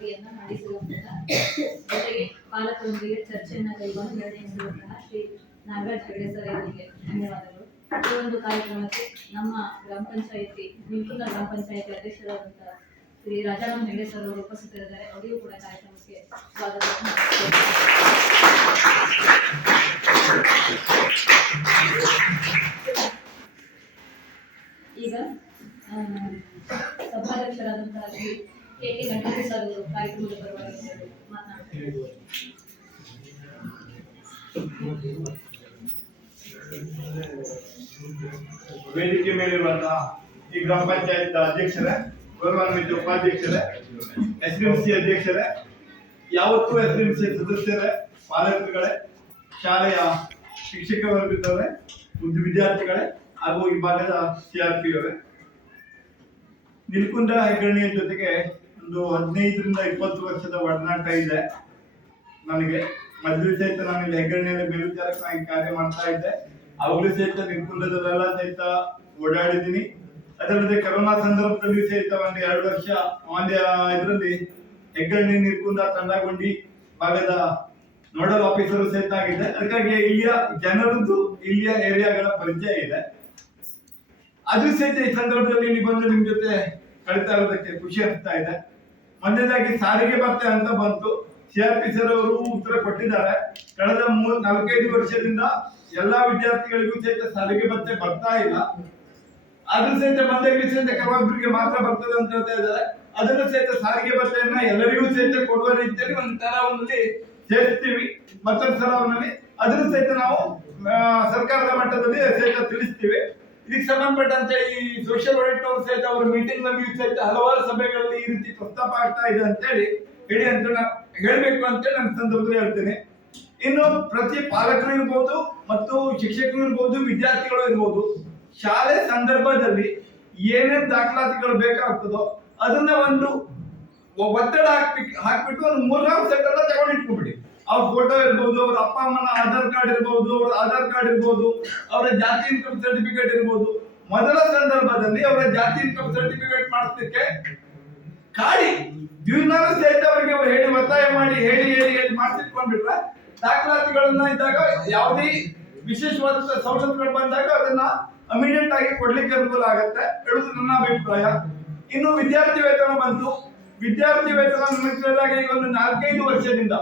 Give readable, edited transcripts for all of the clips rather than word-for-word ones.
ವರದಿಯನ್ನ ಮಂಡಿಸಿರುವಂತಹ ಜೊತೆಗೆ ಪಾಲಕರೊಂದಿಗೆ ಚರ್ಚೆಯನ್ನ ಕೈಗೊಂಡು ನಿರ್ಣಯಿಸಿರುವಂತಹ ಶ್ರೀ ನಾಗರಾಜ್ ಹೆಗಡೆ ಸರ್ ಅವರಿಗೆ ಧನ್ಯವಾದಗಳು. ಈ ಒಂದು ಕಾರ್ಯಕ್ರಮಕ್ಕೆ ನಮ್ಮ ಗ್ರಾಮ ಪಂಚಾಯಿತಿ ನಿಂಕುಂದ ಗ್ರಾಮ ಪಂಚಾಯಿತಿ ಅಧ್ಯಕ್ಷರಾದಂತಹ ಶ್ರೀ ರಾಜಾರಾಮ್ ಹೆಗಡೆ ಸರ್ ಅವರು ಉಪಸ್ಥಿತರಿದ್ದಾರೆ. ಅವರಿಗೂ ಕೂಡ ಕಾರ್ಯಕ್ರಮಕ್ಕೆ ಸ್ವಾಗತವನ್ನು ಈಗ ಸಭಾಧ್ಯಕ್ಷರಾದಂತಹ ಶ್ರೀ ಕೆ ಗಣಪತಿ ಸರ್ ಅವರು ಕಾರ್ಯಕ್ರಮದ ಪರವಾಗಿ ಮಾತನಾಡುತ್ತಾರೆ. ವೇದಿಕೆ ಮೇಲಿರುವಂತಹ ಈ ಗ್ರಾಮ ಪಂಚಾಯತ್ ಅಧ್ಯಕ್ಷರೇ, ಗೌರವಾನ್ವಿತ ಉಪಾಧ್ಯಕ್ಷರೇ, ಎಸ್ಡಿಎಂಸಿ ಅಧ್ಯಕ್ಷರೇ, ಯಾವತ್ತೂ ಎಸ್ಡಿಎಂಸಿ ಸದಸ್ಯರೇ, ಪಾಲಕರುಗಳೇ, ಶಾಲೆಯ ಶಿಕ್ಷಕ ವರ್ಗದವರೇ, ವಿದ್ಯಾರ್ಥಿಗಳೇ ಹಾಗೂ ಈ ಭಾಗದ ಸಿಆರ್ಪಿ ಅವರೇ, ನಿಲ್ಕುಂದ ಹೆಗ್ಗಣಿಯ ಜೊತೆಗೆ ಒಂದು 15ರಿಂದ 20 ವರ್ಷದ ಒಡನಾಟ ಇದೆ ನನಗೆ. ಮೊದಲು ಸಹಿತ ನಾನು ಇಲ್ಲಿ ಹೆಗ್ಗಣಿಯಲ್ಲಿ ಮೇಲ್ವಿಚಾರಕನಾಗಿ ಕಾರ್ಯ ಮಾಡ್ತಾ ಇದ್ದೆ. ಅವಾಗಲೂ ಸಹಿತ ನಿಲ್ಕುಂದದಲ್ಲೆಲ್ಲ ಸಹಿತ ಓಡಾಡಿದ್ದೀನಿ. ಅದಲ್ಲದೆ ಕರೋನಾ ಸಂದರ್ಭದಲ್ಲಿ ಸಹಿತ ಒಂದು 2 ವರ್ಷ ಇದರಲ್ಲಿ ಹೆಗ್ಗಣಿ ನಿಲ್ಕುಂದ ತಂಡಗುಂಡಿ ಭಾಗದ ನೋಡಲ್ ಆಫೀಸರ್ ಸಹಿತ ಆಗಿದೆ. ಅದಕ್ಕಾಗಿ ಇಲ್ಲಿಯ ಜನರದ್ದು ಇಲ್ಲಿಯ ಏರಿಯಾಗಳ ಪರಿಚಯ ಇದೆ. ಅದು ಸಹಿತ ಈ ಸಂದರ್ಭದಲ್ಲಿ ಇಲ್ಲಿ ಬಂದು ನಿಮ್ ಜೊತೆ ಕಳಿತಾ ಇರೋದಕ್ಕೆ ಖುಷಿ ಆಗ್ತಾ ಇದೆ. ಮೊದಲನೇದಾಗಿ ಸಾರಿಗೆ ಭತ್ಯೆ ಅಂತ ಬಂತು. ಸಿಆರ್ಪಿ ಸರ್ ಅವರು ಉತ್ತರ ಕೊಟ್ಟಿದ್ದಾರೆ. ಕಳೆದ 4-5 ವರ್ಷದಿಂದ ಎಲ್ಲಾ ವಿದ್ಯಾರ್ಥಿಗಳಿಗೂ ಸಹಿತ ಸಾರಿಗೆ ಭತ್ಯೆ ಬರ್ತಾ ಇಲ್ಲ. ಅದ್ರ ಸಹಿತ ಬಂದಾಗಲಿ ಸಹಿತ ಕೆಲವೊಬ್ಬರಿಗೆ ಮಾತ್ರ ಬರ್ತದೆ ಅಂತ ಹೇಳ್ತಾ ಇದ್ದಾರೆ. ಅದನ್ನು ಸಹಿತ ಸಾರಿಗೆ ಭತ್ಯೆಯನ್ನ ಎಲ್ಲರಿಗೂ ಸಹಿತ ಕೊಡುವ ರೀತಿಯಲ್ಲಿ ಒಂದು ತರಾವನಲ್ಲಿ ಸೇರಿಸ್ತೀವಿ. ಮತ್ತೊಂದು ತರಾವನಲ್ಲಿ ಅದನ್ನು ಸಹಿತ ನಾವು ಸರ್ಕಾರದ ಮಟ್ಟದಲ್ಲಿ ಸಹಿತ ತಿಳಿಸ್ತೀವಿ. ಇದಕ್ಕೆ ಸಂಬಂಧಪಟ್ಟಂತೆ ಈ ಸೋಷಿಯಲ್ ಆಡಿಟ್ ಅವರು ಸಹಿತ ಅವರ ಮೀಟಿಂಗ್ ನಲ್ಲಿ ಸಹಿತ ಹಲವಾರು ಸಭೆಗಳಲ್ಲಿ ಈ ರೀತಿ ಪ್ರಸ್ತಾಪ ಆಗ್ತಾ ಇದೆ ಅಂತೇಳಿ ಹೇಳ್ಬೇಕು ಅಂತೇಳಿ ನನ್ನ ಸಂದರ್ಭದಲ್ಲಿ ಹೇಳ್ತೇನೆ. ಇನ್ನು ಪ್ರತಿ ಪಾಲಕರು ಇರ್ಬೋದು ಮತ್ತು ಶಿಕ್ಷಕರು ಇರ್ಬೋದು, ವಿದ್ಯಾರ್ಥಿಗಳು ಇರ್ಬೋದು, ಶಾಲೆ ಸಂದರ್ಭದಲ್ಲಿ ಏನೇನ್ ದಾಖಲಾತಿಗಳು ಬೇಕಾಗ್ತದೋ ಅದನ್ನ ಒಂದು ಒತ್ತಡ ಹಾಕ್ಬಿಟ್ಟು ಒಂದು 3-4 ಸೆಟ್ ಎಲ್ಲ ತಗೊಂಡಿಟ್ಕೊಂಡ್ಬಿಡಿ. ಅವ್ರ ಫೋಟೋ ಇರ್ಬೋದು, ಅವ್ರ ಅಪ್ಪ ಅಮ್ಮನ ಆಧಾರ್ ಕಾರ್ಡ್ ಇರ್ಬೋದು, ಅವ್ರ ಆಧಾರ್ ಕಾರ್ಡ್ ಇರ್ಬೋದು, ಅವರ ಜಾತಿ ಇನ್ಕಮ್ ಸರ್ಟಿಫಿಕೇಟ್ ಇರ್ಬೋದು. ಮೊದಲ ಸಂದರ್ಭದಲ್ಲಿ ಅವರ ಜಾತಿ ಇನ್ಕಮ್ ಸರ್ಟಿಫಿಕೇಟ್ ಮಾಡಿಸ್ಲಿಕ್ಕೆ ಕಾಡಿ ದಿನಾಲು ಸಹಿತ ಅವರಿಗೆ ಹೇಳಿ ಒತ್ತಾಯ ಮಾಡಿ ಹೇಳಿ ಮಾಡಿಸಿಟ್ಕೊಂಡ್ಬಿಟ್ರೆ ದಾಖಲಾತಿಗಳನ್ನ ಇದ್ದಾಗ ಯಾವುದೇ ವಿಶೇಷವಾದ ಸವಲತ್ತುಗಳು ಬಂದಾಗ ಅದನ್ನ ಇಮಿಡಿಯೇಟ್ ಆಗಿ ಕೊಡ್ಲಿಕ್ಕೆ ಅನುಕೂಲ ಆಗುತ್ತೆ ಹೇಳುದು ನನ್ನ ಅಭಿಪ್ರಾಯ. ಇನ್ನು ವಿದ್ಯಾರ್ಥಿ ವೇತನ ಬಂತು. ವಿದ್ಯಾರ್ಥಿ ವೇತನ ನನಗೆ ಈಗ ಒಂದು 4-5 ವರ್ಷದಿಂದ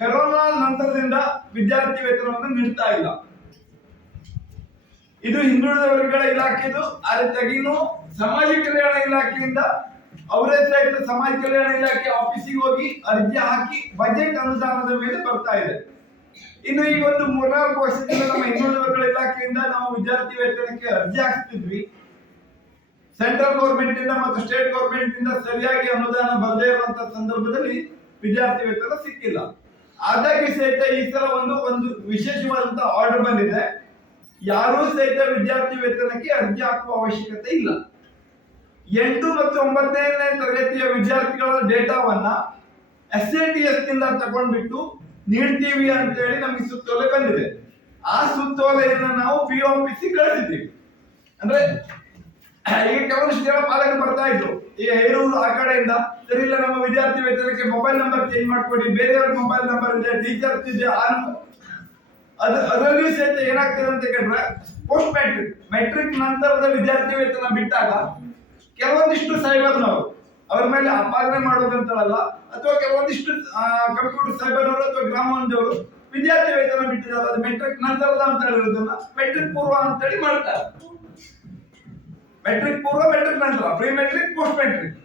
ಕರೋನಾ ನಂತರದಿಂದ ವಿದ್ಯಾರ್ಥಿ ವೇತನವನ್ನು ನೀಡ್ತಾ ಇಲ್ಲ. ಇದು ಹಿಂದುಳಿದ ವರ್ಗಗಳ ಇಲಾಖೆದು. ಅದಕ್ಕಾಗಿನೂ ಸಮಾಜ ಕಲ್ಯಾಣ ಇಲಾಖೆಯಿಂದ ಅವರೇ ಸಹಿತ ಸಮಾಜ ಕಲ್ಯಾಣ ಇಲಾಖೆ ಆಫೀಸಿಗೆ ಹೋಗಿ ಅರ್ಜಿ ಹಾಕಿ ಬಜೆಟ್ ಅನುದಾನದ ಮೇಲೆ ಬರ್ತಾ ಇದೆ. ಇನ್ನು ಈಗ ಒಂದು 3-4 ವರ್ಷದಿಂದ ನಮ್ಮ ಹಿಂದುಳಿದ ವರ್ಗಗಳ ಇಲಾಖೆಯಿಂದ ನಾವು ವಿದ್ಯಾರ್ಥಿ ವೇತನಕ್ಕೆ ಅರ್ಜಿ ಹಾಕ್ತಿದ್ವಿ. ಸೆಂಟ್ರಲ್ ಗೌರ್ಮೆಂಟ್ ಇಂದ ಮತ್ತು ಸ್ಟೇಟ್ ಗೌರ್ಮೆಂಟ್ ಇಂದ ಸರಿಯಾಗಿ ಅನುದಾನ ಬರದೇ ಇರುವಂತಹ ಸಂದರ್ಭದಲ್ಲಿ ವಿದ್ಯಾರ್ಥಿ ವೇತನ ಸಿಕ್ಕಿಲ್ಲ. ಆದಾಗಿ ಸಹಿತ ಈ ಸಲ ಒಂದು ವಿಶೇಷವಾದಂತಹ ಆರ್ಡರ್ ಬಂದಿದೆ. ಯಾರೂ ಸಹಿತ ವಿದ್ಯಾರ್ಥಿ ವೇತನಕ್ಕೆ ಅರ್ಜಿ ಹಾಕುವ ಅವಶ್ಯಕತೆ ಇಲ್ಲ. 8 ಮತ್ತು 9ನೇ ತರಗತಿಯ ವಿದ್ಯಾರ್ಥಿಗಳ ಡೇಟಾವನ್ನ SATS ನಿಂದ ತಗೊಂಡ್ಬಿಟ್ಟು ನೀಡ್ತೀವಿ ಅಂತ ಹೇಳಿ ನಮಗೆ ಸುತ್ತೋಲೆ ಬಂದಿದೆ. ಆ ಸುತ್ತೋಲೆಯನ್ನು ನಾವು PO ಆಫೀಸಿಗೆ ಕಳಿಸಿದ್ದೀವಿ. ಅಂದ್ರೆ ಈಗ ಕೆಲವೊಂದಿಷ್ಟು ಜನ ಪಾಲಕರು ಬರ್ತಾ ಇದ್ರು, ಈ ಹೇರೂರು ಆ ಕಡೆಯಿಂದ ಸರಿ ಇಲ್ಲ ನಮ್ಮ ವಿದ್ಯಾರ್ಥಿ ವೇತನಕ್ಕೆ ಮೊಬೈಲ್ ನಂಬರ್ ಚೇಂಜ್ ಮಾಡ್ಕೊಡಿ, ಬೇರೆಯವ್ರ ಮೊಬೈಲ್ ನಂಬರ್ ಇದೆ, ಟೀಚರ್ಸ್ ಇದೆ, ಅದರಲ್ಲಿ ಸಹಿತ ಏನಾಗ್ತದೆ ಅಂತ ಕೇಳಿದ್ರೆ ಪೋಸ್ಟ್ ಮೆಟ್ರಿಕ್ ನಂತರದ ವಿದ್ಯಾರ್ಥಿ ವೇತನ ಬಿಟ್ಟಾಗ ಕೆಲವೊಂದಿಷ್ಟು ಸೈಬರ್ನವರು ಅವ್ರ ಮೇಲೆ ಅಪಾದನೆ ಮಾಡೋದಂತಲ್ಲ, ಅಥವಾ ಕೆಲವೊಂದಿಷ್ಟು ಕಂಪ್ಯೂಟರ್ ಸೈಬರ್ನವರು ಅಥವಾ ಗ್ರಾಮಾಂಧವರು ವಿದ್ಯಾರ್ಥಿ ವೇತನ ಬಿಟ್ಟಿದ್ದಾರೆ. ಅದು ಮೆಟ್ರಿಕ್ ನಂತರದ ಅಂತ ಹೇಳಿರೋದನ್ನ ಮೆಟ್ರಿಕ್ ಪೂರ್ವ ಅಂತೇಳಿ ಮಾಡ್ತಾರೆ. ಮೆಟ್ರಿಕ್ ಪೂರ್ವ, ಮೆಟ್ರಿಕ್ ನಂತರ, ಪ್ರೀ ಮೆಟ್ರಿಕ್, ಪೋಸ್ಟ್ ಮೆಟ್ರಿಕ್.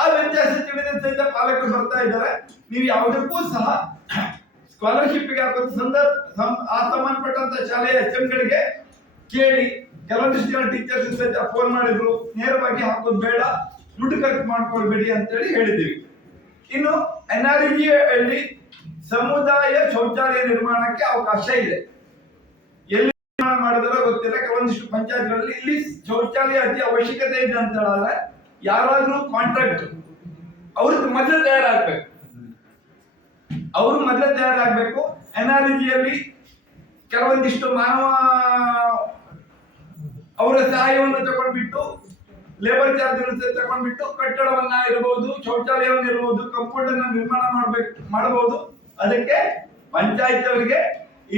ಆ ವ್ಯತ್ಯಾಸ ತಿಳಿದ ಸಹಿತ ಪಾಲಕರು ಬರ್ತಾ ಇದ್ದಾರೆ. ನೀವು ಯಾವುದಕ್ಕೂ ಸಹ ಸ್ಕಾಲರ್ಶಿಪ್ಗೆ ಆ ಸಂಬಂಧಪಟ್ಟಂತ ಶಾಲೆಯ HM ಗಳಿಗೆ ಕೇಳಿ. ಕೆಲವೊಂದಿಷ್ಟು ಜನ ಟೀಚರ್ಸ್ ಸಹಿತ ಫೋನ್ ಮಾಡಿದ್ರು, ನೇರವಾಗಿ ಹಾಕೋದು ಬೇಡ, ದುಡ್ಡು ಖರ್ಚು ಮಾಡ್ಕೊಳ್ಬೇಡಿ ಅಂತೇಳಿ ಹೇಳಿದ್ದೀವಿ. ಇನ್ನು NREG ಅಲ್ಲಿ ಸಮುದಾಯ ಶೌಚಾಲಯ ನಿರ್ಮಾಣಕ್ಕೆ ಅವಕಾಶ ಇದೆ. ಎಲ್ಲಿ ನಿರ್ಮಾಣ ಮಾಡಿದಾರೋ ಗೊತ್ತಿಲ್ಲ. ಕೆಲವೊಂದಿಷ್ಟು ಪಂಚಾಯತ್ಗಳಲ್ಲಿ ಇಲ್ಲಿ ಶೌಚಾಲಯ ಅತಿ ಅವಶ್ಯಕತೆ ಇದೆ ಅಂತ ಹೇಳಿದ್ರೆ ಯಾರಾದ್ರೂ ಕಾಂಟ್ರಾಕ್ಟ್ ಅವ್ರಿಗೆ ಮೊದಲು ತಯಾರಾಗಬೇಕು. NREG ಅಲ್ಲಿ ಕೆಲವೊಂದಿಷ್ಟು ಮಾನವ ಅವರ ಸಹಾಯವನ್ನು ತಗೊಂಡ್ಬಿಟ್ಟು ಲೇಬರ್ ಚಾರ್ಜ್ ತಗೊಂಡ್ಬಿಟ್ಟು ಕಟ್ಟಡವನ್ನ ಇರಬಹುದು, ಶೌಚಾಲಯವನ್ನ ಇರಬಹುದು, ಕಂಪೌಂಡ್ ಅನ್ನ ನಿರ್ಮಾಣ ಮಾಡಬಹುದು. ಅದಕ್ಕೆ ಪಂಚಾಯತ್ ಅವರಿಗೆ,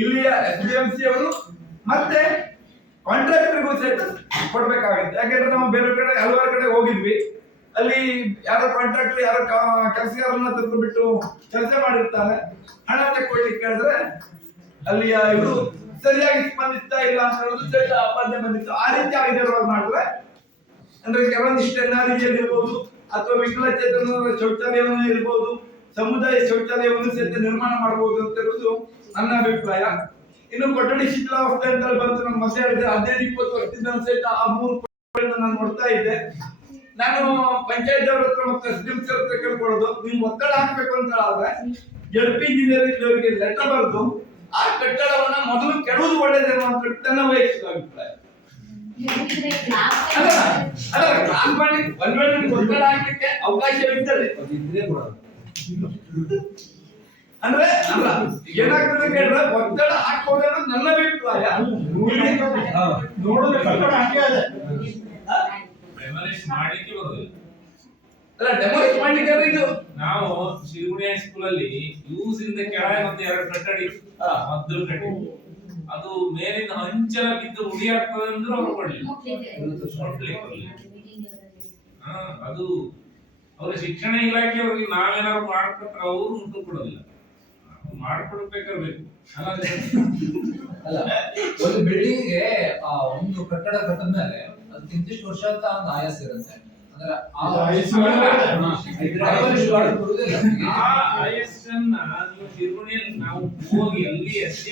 ಇಲ್ಲಿಯ SDMC ಅವರು ಮತ್ತೆ ಕಾಂಟ್ರಾಕ್ಟರ್ಗೂ ಸಹಿತ ಕೊಡ್ಬೇಕಾಗುತ್ತೆ. ಯಾಕಂದ್ರೆ ನಾವು ಬೇರೆ ಕಡೆ ಹಲವಾರು ಕಡೆ ಹೋಗಿದ್ವಿ, ಅಲ್ಲಿ ಯಾರೋ ಕಾಂಟ್ರಾಕ್ಟರ್ ಯಾರೋ ಕೆಲಸಗಾರನ್ನ ತಂದುಬಿಟ್ಟು ಕೆಲಸ ಮಾಡಿರ್ತಾರೆ, ಹಣ ಕೊಡ್ಲಿಕ್ಕೆ ಹೇಳಿದ್ರೆ ಅಲ್ಲಿಯ ಇವರು ಸರಿಯಾಗಿ ಸ್ಪಂದಿಸ್ತಾ ಇಲ್ಲ ಅಂತ ಹೇಳೋದು ಸಹಿತ ಆಪಾದನೆ ಬಂದಿತ್ತು. ಆ ರೀತಿ ಆಗಿರೋರು ಮಾಡಿದ್ರೆ ಅಂದ್ರೆ ಕೆಲವೊಂದಿಷ್ಟು NREG ಇರ್ಬೋದು ಅಥವಾ ವಿಕಲಚೇತನರ ಶೌಚಾಲಯವನ್ನು ಇರ್ಬೋದು, ಸಮುದಾಯ ಶೌಚಾಲಯವನ್ನು ಸಹಿತ ನಿರ್ಮಾಣ ಮಾಡಬಹುದು ಅಂತ ಇರೋದು ನನ್ನ ಅಭಿಪ್ರಾಯ. ಇನ್ನು ಕೊಠಡಿ ಶಿಥಿಲಾವಸ್ಥೆ ಅಂತ ಬಂತು, ನಾನು ಮತ್ತೆ ಹೇಳಿದೆ 15-20 ವರ್ಷದಿಂದ ಸಹಿತ ಆ 3 ಕೊಠಡಿಗಳನ್ನು ನಾನು ನೋಡ್ತಾ ಇದ್ದೆ. ನಾನು ಪಂಚಾಯತ್ ಅವರ ಹತ್ರ ಮತ್ತೆ SDMC ಹತ್ರ ಕೇಳ್ಕೊಳ್ಳೋದು, ನೀವು ಒತ್ತಡ ಹಾಕ್ಬೇಕು ಅಂತ ಹೇಳಿದ್ರೆ LP ಇಂಜಿನಿಯರಿಂಗ್ ಅವರಿಗೆ ಲೆಟರ್ ಬರೆದು ಆ ಕಟ್ಟಡವನ್ನ ಮೊದಲು ಕೆಡುವುದು ಒಳ್ಳೆಯದೇನೋ ಅಂತ ನನ್ನ ವೈಯಕ್ತಿಕ ಅಭಿಪ್ರಾಯ. ಕ್ಲಾಸ್ ಮಾಡಿ ಒಂದ್ ವೇಳೆ ಒತ್ತಡ ಹಾಕ್ಲಿಕ್ಕೆ ಅವಕಾಶವಿದ್ದರೆ ಅಂದ್ರೆ ಅಲ್ಲ ಏನಾಗ್ತದೆ ಕೇಳಿದ್ರೆ ಒತ್ತಡ ಹಾಕೋದು ಅನ್ನೋದು ನನ್ನ ಅಭಿಪ್ರಾಯ. ನೋಡೋದು ಡೆಮಾಲಿಷ್ ಮಾಡ್ಲಿಕ್ಕೆ ಬರೋದಿಲ್ಲ. ಅಲ್ಲ ಡೆಮಾಲಿಷ್ ಮಾಡ್ಲಿಕ್ಕೆ ಇದು ನಾವು ಶಿರುಗುಡಿ ಹೈಸ್ಕೂಲ್ ಅಲ್ಲಿ ಯೂಸ್ ಇಂದ ಕೆಳಗೆ ಒಂದು 2 ಕಟ್ಟಡಿ ಮೊದಲು ಕಟ್ಟಿದ್ವಿ. ಅದು ಮೇಲಿನ ಹಂಚಲ ಬಿದ್ದು ಉಡಿ ಆಗ್ತದೆ ಅಂದ್ರೆ ಅವ್ರು ಕೊಡ್ಲಿಲ್ಲ. ಅದು ಅವ್ರ ಶಿಕ್ಷಣ ಇಲಾಖೆಯವ್ರಿಗೆ ನಾವೇನಾದ್ರು ಮಾಡ್ಕೊಟ್ರೆ ಅವರು ಉಂಟು ಕೊಡೋದಿಲ್ಲ, ಮಾಡ್ಕೊಡ್ಬೇಕಾರ್ಬೇಕು. ಅಲ್ಲ ಒಂದು ಬಿಲ್ಡಿಂಗ್ ಗೆ ಒಂದು ಕಟ್ಟಡ ಕಟ್ಟಿದ್ಮೇಲೆ ಅದಕ್ಕೆ ಇಂತಿಷ್ಟು ವರ್ಷ ಅಂತ ಒಂದು ಆಯಸ್ ಇರುತ್ತೆ. ಅಂದ್ರೆ ಆ ಆ ಆಯಸ್ಸನ್ನ ನೀವು ಶಿರುಗುಡಿಯಲ್ಲಿ ನಾವು ಹೋಗಿ ಅಲ್ಲಿ SDMC